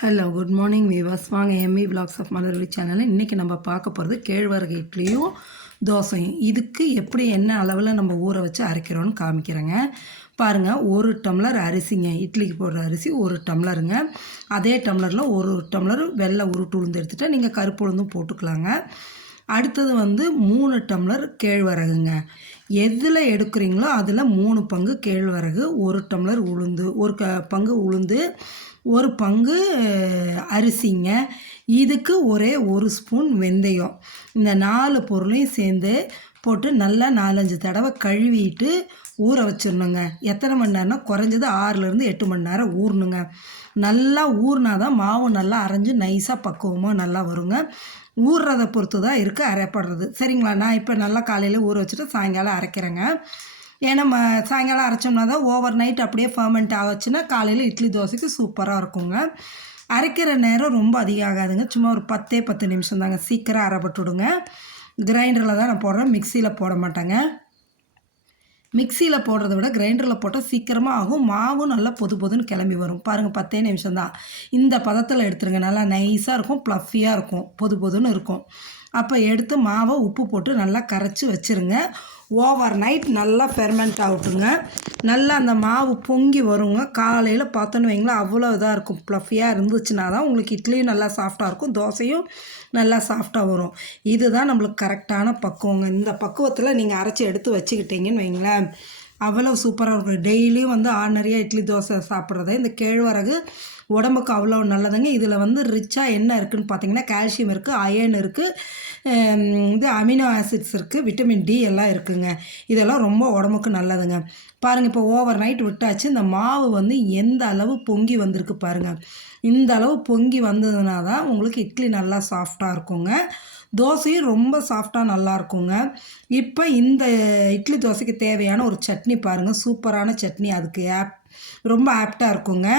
Hello good morning viewers. வாங்க ME vlogs of Malarvizhi சேனலில் இன்றைக்கி நம்ம பார்க்க போகிறது கேழ்வரகு இட்லியும் தோசையும். இதுக்கு எப்படி என்ன அளவில் நம்ம ஊற வச்சு அரைக்கிறோன்னு காமிக்கிறேங்க. பாருங்கள், 1 டம்ளர் அரிசிங்க, இட்லிக்கு போடுற அரிசி 1 டம்ளருங்க. அதே டம்ளரில் 1 டம்ளர் வெள்ளை உருட்டு உளுந்து எடுத்துகிட்டு நீங்கள் கருப்பு உளுந்தும் போட்டுக்கலாங்க. அடுத்தது 3 டம்ளர் கேழ்வரகுங்க. எதில் எடுக்கிறீங்களோ அதில் 3 பங்கு கேழ்வரகு, 1 டம்ளர் உளுந்து, பங்கு உளுந்து, 1 பங்கு அரிசிங்க. இதுக்கு ஒரே 1 ஸ்பூன் வெந்தயம். இந்த 4 பொருளையும் சேர்ந்து போட்டு நல்லா 4-5 தடவை கழுவிட்டு ஊற வச்சிடணுங்க. எத்தனை மணி நேரம்னா குறைஞ்சது 6லேருந்து 8 மணி நேரம் ஊறணுங்க. நல்லா ஊறினா தான் மாவு நல்லா அரைஞ்சி நைஸாக பக்குவமாக நல்லா வருங்க. ஊறுறதை பொறுத்து தான் இருக்குது அரைப்படுறது. சரிங்களா? நான் இப்போ நல்லா காலையில் ஊற வச்சுட்டு சாயங்காலம் அரைக்கிறேங்க. ஏன்னா சாயங்காலம் அரைச்சோம்னா தான் ஓவர் நைட் அப்படியே ஃபர்மெண்ட் ஆச்சுன்னா காலையில் இட்லி தோசைக்கு சூப்பராக இருக்குங்க. அரைக்கிற நேரம் ரொம்ப அதிகம் ஆகாதுங்க. சும்மா ஒரு 10 நிமிஷம் தாங்க. சீக்கிரம் அரைப்பட்டுவிடுங்க. கிரைண்டரில் தான் நான் போடுறேன், மிக்சியில் போட மாட்டேங்க. மிக்சியில் போடுறத விட கிரைண்டரில் போட்டால் சீக்கிரமாக ஆகும். மாவும் நல்லா பொதுன்னு கிளம்பி வரும். பாருங்கள், 10 நிமிஷம் தான். இந்த பதத்தில் எடுத்துருங்க. நல்லா நைஸாக இருக்கும், ப்ளஃபியாக இருக்கும், பொதுன்னு இருக்கும். அப்போ எடுத்து மாவை உப்பு போட்டு நல்லா கரைச்சி வச்சுருங்க. ஓவர் நைட் நல்லா ஃபெர்மெண்ட் ஆகட்டுங்க. நல்லா அந்த மாவு பொங்கி வருங்க. காலையில் பார்த்தோன்னு வைங்களேன், அவ்வளோ இதாக இருக்கும். ப்ளஃபியாக இருந்துச்சுன்னா தான் உங்களுக்கு இட்லியும் நல்லா சாஃப்டாக இருக்கும், தோசையும் நல்லா சாஃப்டாக வரும். இதுதான் நம்மளுக்கு கரெக்டான பக்குவங்க. இந்த பக்குவத்தில் நீங்கள் அரைச்சி எடுத்து வச்சுக்கிட்டீங்கன்னு வைங்களேன், அவ்வளோ சூப்பராக இருக்கும். டெய்லியும் ஆர்டினரியாக இட்லி தோசை சாப்பிட்றது இந்த கேழ்வரகு உடம்புக்கு அவ்வளோ நல்லதுங்க. இதில் ரிச்சாக என்ன இருக்குதுன்னு பார்த்தீங்கன்னா, கால்சியம் இருக்குது, அயர்ன் இருக்குது, அமினோ ஆசிட்ஸ் இருக்குது, விட்டமின் டி எல்லாம் இருக்குதுங்க. இதெல்லாம் ரொம்ப உடம்புக்கு நல்லதுங்க. பாருங்கள், இப்போ ஓவர் நைட் விட்டாச்சு. இந்த மாவு எந்த அளவு பொங்கி வந்திருக்கு பாருங்கள். இந்த அளவு பொங்கி வந்ததுனா தான் உங்களுக்கு இட்லி நல்லா சாஃப்டாக இருக்குங்க. தோசையும் ரொம்ப சாஃப்டாக நல்லா இருக்குங்க. இப்போ இந்த இட்லி தோசைக்கு தேவையான ஒரு சட்னி பாருங்கள். சூப்பரான சட்னி. அதுக்கு ரொம்ப ஆப்டாக இருக்குங்க.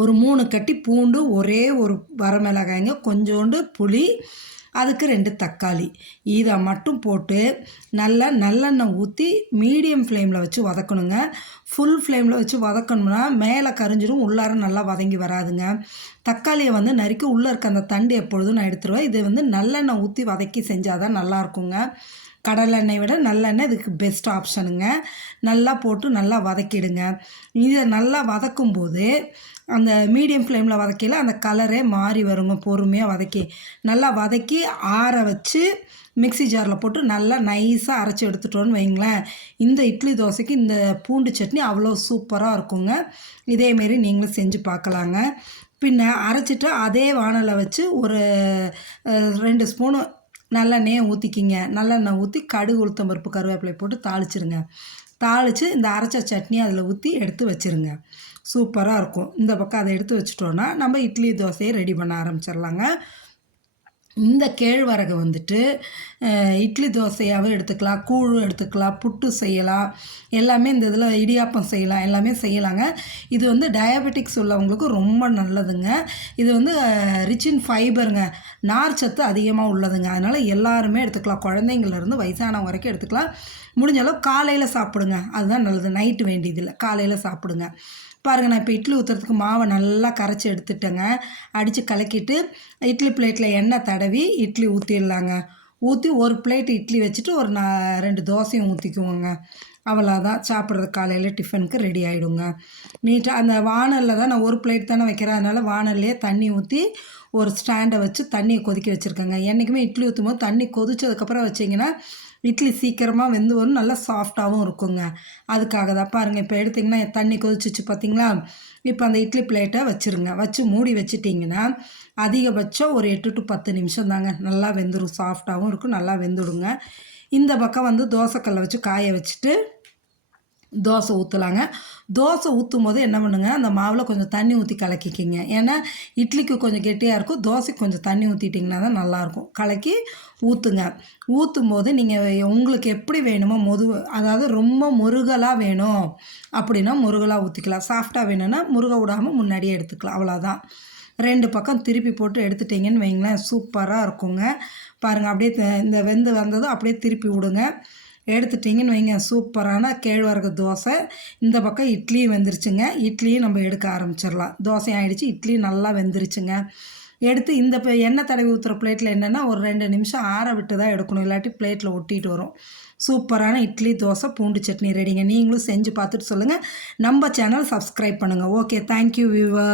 ஒரு 3 கட்டி பூண்டு, ஒரே ஒரு வரமிளகாய்ங்க, கொஞ்சோண்டு புளி, அதுக்கு 2 தக்காளி. இதை மட்டும் போட்டு நல்லா நல்லெண்ணெய் ஊற்றி மீடியம் ஃப்ளேமில் வச்சு வதக்கணுங்க. ஃபுல் ஃப்ளேமில் வச்சு வதக்கணும்னா மேலே கரிஞ்சிடும், உள்ளார நல்லா வதங்கி வராதுங்க. தக்காளியை நறுக்கி உள்ளே இருக்க அந்த தண்டு எப்பொழுதும் நான் எடுத்துருவேன். இது நல்லெண்ணெய் ஊற்றி வதக்கி செஞ்சால் தான் நல்லாயிருக்குங்க. கடலெண்ணெய் விட நல்லெண்ணெய் இதுக்கு பெஸ்ட் ஆப்ஷனுங்க. நல்லா போட்டு நல்லா வதக்கிடுங்க. இதை நல்லா வதக்கும்போது அந்த மீடியம் ஃப்ளேமில் வதக்கையில் அந்த கலரே மாறி வருங்க. பொறுமையாக நல்லா வதக்கி ஆற வச்சு மிக்ஸி ஜாரில் போட்டு நல்லா நைஸாக அரைச்சி எடுத்துட்டோன்னு வைங்களேன், இந்த இட்லி தோசைக்கு இந்த பூண்டு சட்னி அவ்வளோ சூப்பராக இருக்குங்க. இதேமாரி நீங்களும் செஞ்சு பார்க்கலாங்க. பின்ன அரைச்சிட்டு அதே வானலை வச்சு ஒரு 2 ஸ்பூனு நல்லெண்ணெயை ஊற்றிக்கிங்க. நல்லெண்ணெய் ஊற்றி கடுகு, உளுத்தம்பருப்பு, கருவேப்பிலை போட்டு தாளிச்சிருங்க. தாளித்து இந்த அரைச்ச சட்னியை அதில் ஊற்றி எடுத்து வச்சுருங்க. சூப்பராக இருக்கும். இந்த பக்கம் அதை எடுத்து வச்சுட்டோன்னா நம்ம இட்லி தோசையை ரெடி பண்ண ஆரம்பிச்சிடலாங்க. இந்த கேழ்வரகு இட்லி தோசையாகவும் எடுத்துக்கலாம், கூழும் எடுத்துக்கலாம், புட்டு செய்யலாம், எல்லாமே இந்த இதில் இடியாப்பம் செய்யலாம், எல்லாமே செய்யலாங்க. இது டயபெட்டிக்ஸ் உள்ளவங்களுக்கு ரொம்ப நல்லதுங்க. இது ரிச் இன் ஃபைபருங்க, நார் சத்து அதிகமாக உள்ளதுங்க. அதனால் எல்லாருமே எடுத்துக்கலாம், குழந்தைங்கள்லேருந்து வயசானவங்க வரைக்கும் எடுத்துக்கலாம். முடிஞ்ச அளவு காலையில் சாப்பிடுங்க, அதுதான் நல்லது. நைட்டு வேண்டியதில்லை, காலையில் சாப்பிடுங்க. பாருங்கள், நான் இப்போ இட்லி ஊற்றுறதுக்கு மாவை நல்லா கரைச்சி எடுத்துட்டேங்க. அடித்து கலக்கிட்டு இட்லி பிளேட்டில் எண்ணெய் தடவி இட்லி ஊற்றிடலாங்க. ஊற்றி ஒரு பிளேட் இட்லி வச்சுட்டு ஒரு 2 தோசையும் ஊற்றிக்குவோங்க. அவ்வளோதான், சாப்பிட்றது காலையில் டிஃபனுக்கு ரெடி ஆகிடுங்க. நீட்டாக அந்த வானலில் தான் நான் ஒரு பிளேட் தானே வைக்கிறேன், அதனால் வானல்லையே தண்ணி ஊற்றி ஒரு ஸ்டாண்டை வச்சு தண்ணியை கொதிக்க வச்சுருக்கேங்க. என்றைக்குமே இட்லி ஊற்றும் போது தண்ணி கொதிச்சதுக்கப்புறம் வச்சிங்கன்னா இட்லி சீக்கிரமாக வெந்து வரும், நல்லா சாஃப்டாகவும் இருக்குங்க. அதுக்காக தான். பாருங்கள், இப்போ எடுத்திங்கன்னா தண்ணி கொதிச்சிச்சு பார்த்தீங்களா? இப்போ அந்த இட்லி பிளேட்டை வச்சுருங்க. வச்சு மூடி வச்சிட்டிங்கன்னா அதிகபட்சம் ஒரு 8 to 10 நிமிஷம் தாங்க. நல்லா வெந்துடும், சாஃப்டாகவும் இருக்கும், நல்லா வெந்துடுங்க. இந்த பக்கம் தோசைக்கல்லை வச்சு காய வச்சுட்டு தோசை ஊற்றலாங்க. தோசை ஊற்றும் போது என்ன பண்ணுங்க, அந்த மாவில் கொஞ்சம் தண்ணி ஊற்றி கலக்கிக்கிங்க. ஏன்னா இட்லிக்கு கொஞ்சம் கெட்டியாக இருக்கும், தோசைக்கு கொஞ்சம் தண்ணி ஊற்றிட்டிங்கன்னா தான் நல்லாயிருக்கும். கலக்கி ஊற்றுங்க. ஊற்றும் போது நீங்கள் உங்களுக்கு எப்படி வேணுமோ அதாவது ரொம்ப முருகலாக வேணும் அப்படின்னா முருகலாக ஊற்றிக்கலாம். சாஃப்டாக வேணும்னா முருக விடாமல் முன்னாடியே எடுத்துக்கலாம். அவ்வளோதான். 2 பக்கம் திருப்பி போட்டு எடுத்துட்டிங்கன்னு வைங்களேன், சூப்பராக இருக்குங்க. பாருங்கள், அப்படியே இந்த வெந்து வந்ததும் அப்படியே திருப்பி விடுங்க. எடுத்துட்டிங்கன்னு வைங்க சூப்பரான கேழ்வரகு தோசை. இந்த பக்கம் இட்லி வெந்துருச்சுங்க. இட்லியும் நம்ம எடுக்க ஆரம்பிச்சிடலாம். தோசை ஆயிடுச்சு, இட்லி நல்லா வெந்துருச்சுங்க. எடுத்து இந்த எண்ணெய் தடவி ஊற்றுற பிளேட்டில் என்னென்னா ஒரு 2 நிமிஷம் ஆற விட்டு தான் எடுக்கணும், இல்லாட்டி பிளேட்டில் ஒட்டிட்டு வரும். சூப்பரான இட்லி தோசை பூண்டு சட்னி ரெடிங்க. நீங்களும் செஞ்சு பார்த்துட்டு சொல்லுங்கள். நம்ம சேனல் சப்ஸ்கிரைப் பண்ணுங்கள். Okay, thank you viewer.